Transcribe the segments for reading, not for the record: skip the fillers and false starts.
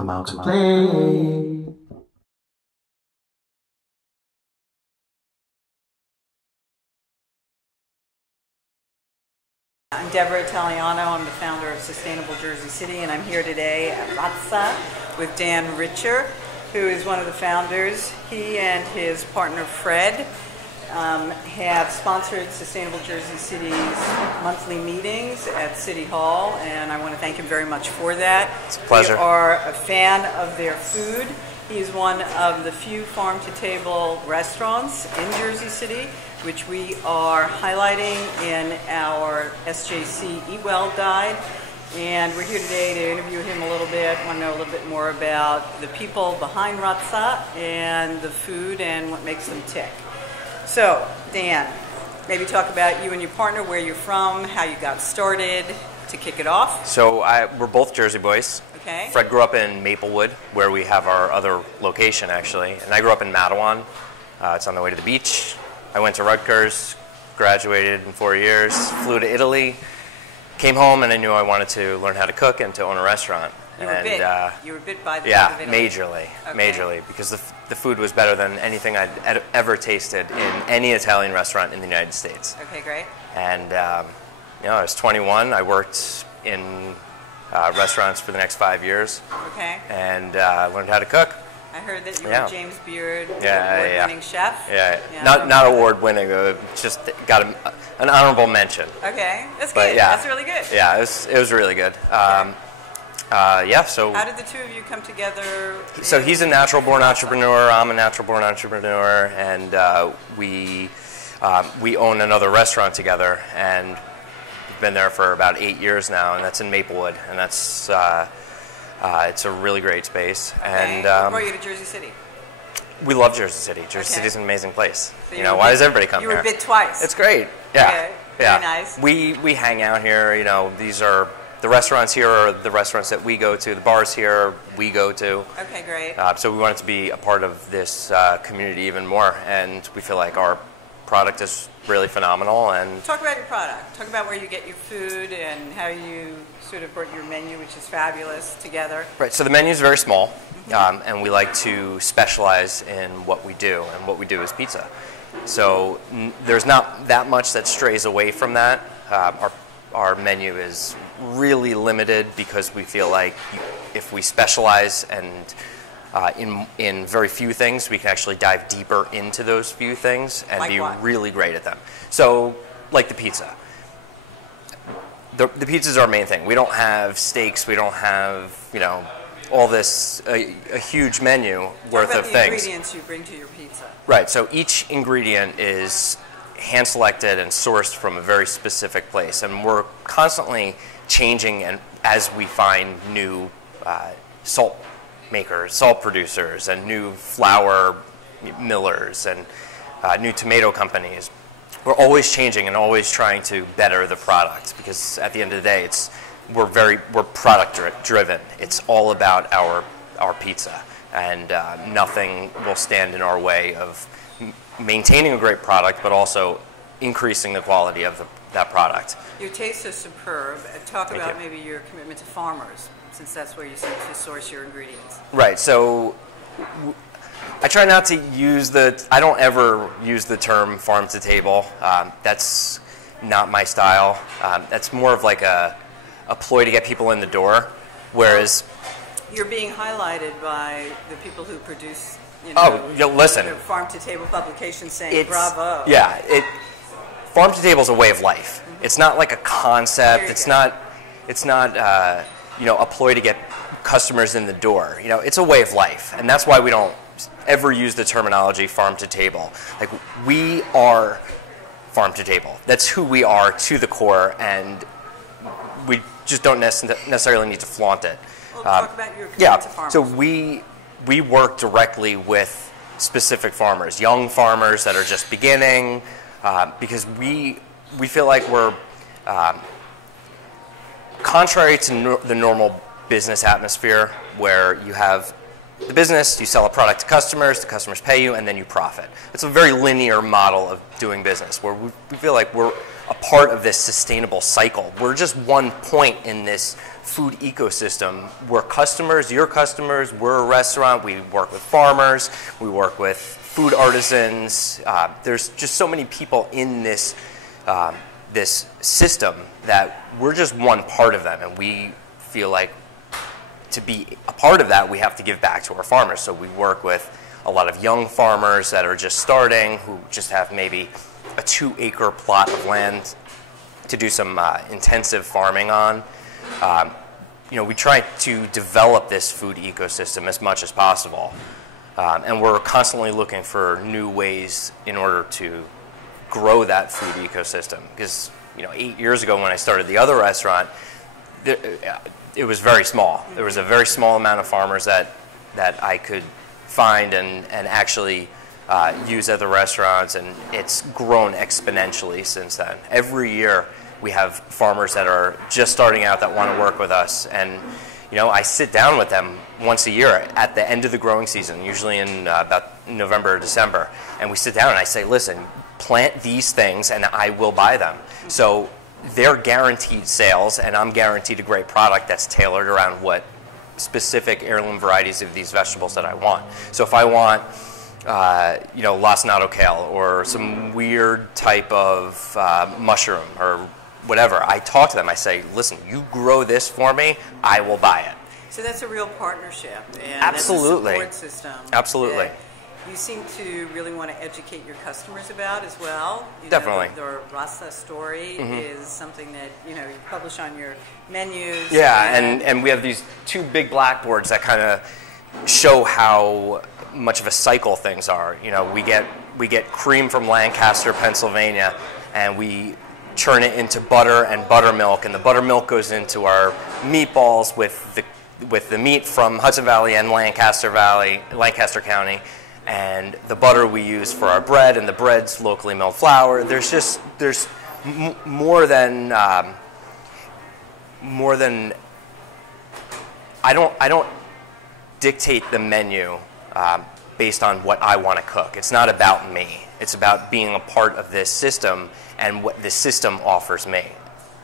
come out to play. I'm Debra Italiano. I'm the founder of Sustainable Jersey City, and I'm here today at Razza with Dan Richer, who is one of the founders. He and his partner Fred have sponsored Sustainable Jersey City's monthly meetings at City Hall, and I want to thank him very much for that. It's a pleasure. We are a fan of their food. He's one of the few farm-to-table restaurants in Jersey City, which we are highlighting in our SJC Eat Well Guide. And we're here today to interview him a little bit, want to know a little bit more about the people behind Razza and the food and what makes them tick. So, Dan, maybe talk about you and your partner, where you're from, how you got started, to kick it off. So we're both Jersey boys. Okay. Fred grew up in Maplewood, where we have our other location, actually. And I grew up in Matawan. It's on the way to the beach. I went to Rutgers, graduated in 4 years, flew to Italy, came home, and I knew I wanted to learn how to cook and to own a restaurant. You were bit by the yeah, food of Italy. majorly, because the food was better than anything I'd ever tasted in any Italian restaurant in the United States. Okay, great. And I was 21. I worked in restaurants for the next 5 years. Okay. And learned how to cook. I heard that you were James Beard, award-winning chef. Yeah. Not award-winning. Just got an honorable mention. Okay, that's But good. yeah, That's really good. Yeah, it was really good. So how did the two of you come together? So he's a natural-born entrepreneur. I'm a natural-born entrepreneur, and we own another restaurant together, and we've been there for about 8 years now, and that's in Maplewood, and that's it's a really great space. Okay. And what brought you to Jersey City? we love Jersey City. Jersey City's an amazing place. So why does everybody come here? You were bit twice. It's great. Yeah. Okay. Very nice. We hang out here. These are the restaurants here are the restaurants that we go to. The bars here we go to. Okay, great. So we wanted to be a part of this community even more, and we feel like our product is really phenomenal. And talk about your product. Talk about where you get your food and how you sort of brought your menu, which is fabulous, together. Right. So the menu is very small, and we like to specialize in what we do, and what we do is pizza. So there's not that much that strays away from that. Our menu is really limited because we feel like if we specialize and in very few things, we can actually dive deeper into those few things and be really great at them. So, like the pizza. The pizza is our main thing. We don't have steaks. We don't have, all this, a huge menu worth of things. Talk about the ingredients you bring to your pizza. Right. So each ingredient is hand-selected and sourced from a very specific place. And we're constantly changing and as we find new salt makers, salt producers, and new flour millers, and new tomato companies. We're always changing and always trying to better the product, because at the end of the day, we're product driven. It's all about our pizza, and nothing will stand in our way of maintaining a great product, but also increasing the quality of that product. Your taste is superb. Talk about maybe your commitment to farmers, since that's where you seem to source your ingredients. Right. So I try not to I don't ever use the term farm to table. That's not my style. That's more of like a ploy to get people in the door, whereas you're being highlighted by the people who produce, listen, farm to table publications saying bravo. Yeah, farm to table is a way of life. It's not like a concept. It's not a ploy to get customers in the door. It's a way of life, and that's why we don't ever use the terminology farm to table. Like, we are farm to table. That's who we are to the core, and we just don't necessarily need to flaunt it. Well, talk about your commitment to farmers. So we work directly with specific farmers, young farmers that are just beginning, because we feel like we're contrary to the normal business atmosphere, where you have the business, you sell a product to customers, the customers pay you, and then you profit. It's a very linear model of doing business, where we feel like we're a part of this sustainable cycle. We're just one point in this food ecosystem. We're customers, your customers, we're a restaurant, we work with farmers, we work with food artisans. There's just so many people in this, this system that we're just one part of them, and we feel like to be a part of that, we have to give back to our farmers. So we work with a lot of young farmers that are just starting, who just have maybe a 2-acre plot of land to do some intensive farming on. You know, we try to develop this food ecosystem as much as possible. And we're constantly looking for new ways in order to grow that food ecosystem. Because, you know, 8 years ago when I started the other restaurant, it was very small. There was a very small amount of farmers that I could find and actually use at the restaurants, and it's grown exponentially since then. Every year we have farmers that are just starting out that want to work with us, and you know, I sit down with them once a year at the end of the growing season, usually in about November or December, and we sit down and I say, listen, plant these things and I will buy them. So they're guaranteed sales, and I'm guaranteed a great product that's tailored around what specific heirloom varieties of these vegetables that I want. So if I want, you know, lacinato kale or some weird type of mushroom or whatever, I talk to them. I say, listen, you grow this for me, I will buy it. So that's a real partnership. And absolutely. That's a support system. Absolutely. You seem to really want to educate your customers about as well. Definitely. The Razza story is something that, you know, you publish on your menus. Yeah, and we have these 2 big blackboards that kind of show how much of a cycle things are. You know, we get cream from Lancaster, Pennsylvania, and we churn it into butter and buttermilk, and the buttermilk goes into our meatballs with the meat from Hudson Valley and Lancaster County. And the butter we use for our bread, and the bread's locally milled flour. There's more than I don't dictate the menu based on what I want to cook. It's not about me. It's about being a part of this system and what the system offers me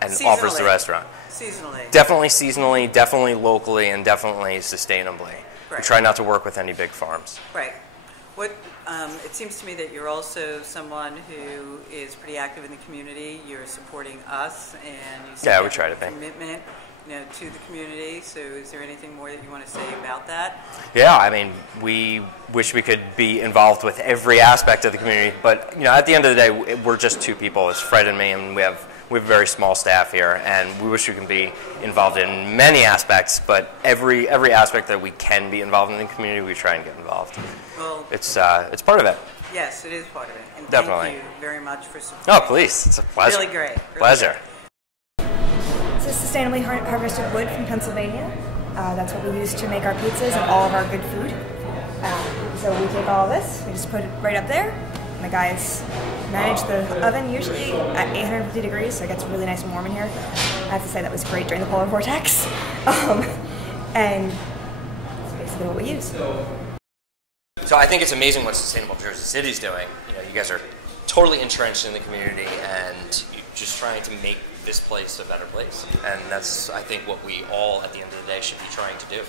and offers the restaurant. Seasonally. Definitely seasonally, definitely locally, and definitely sustainably. Right. We try not to work with any big farms. Right. It seems to me that you're also someone who is pretty active in the community. You're supporting us, and you we try to be. Commitment, you know, to the community. So, is there anything more that you want to say about that? Yeah, I mean, we wish we could be involved with every aspect of the community, but you know, at the end of the day, we're just 2 people. It's Fred and me, and we have a very small staff here, and we wish we can be involved in many aspects, but every aspect that we can be involved in the community, we try and get involved. Well, it's part of it. Yes, it is part of it. And definitely. Thank you very much for supporting. Oh, please. It's a pleasure. Really great. Pleasure. This is sustainably harvested wood from Pennsylvania. That's what we use to make our pizzas and all of our good food. So we take all of this, we just put it right up there, and the guys manage the oven usually at 850 degrees, so it gets really nice and warm in here. I have to say that was great during the polar vortex. And that's basically what we use. So I think it's amazing what Sustainable Jersey City is doing. You know, you guys are totally entrenched in the community, and you're just trying to make this place a better place. And that's, I think, what we all, at the end of the day, should be trying to do.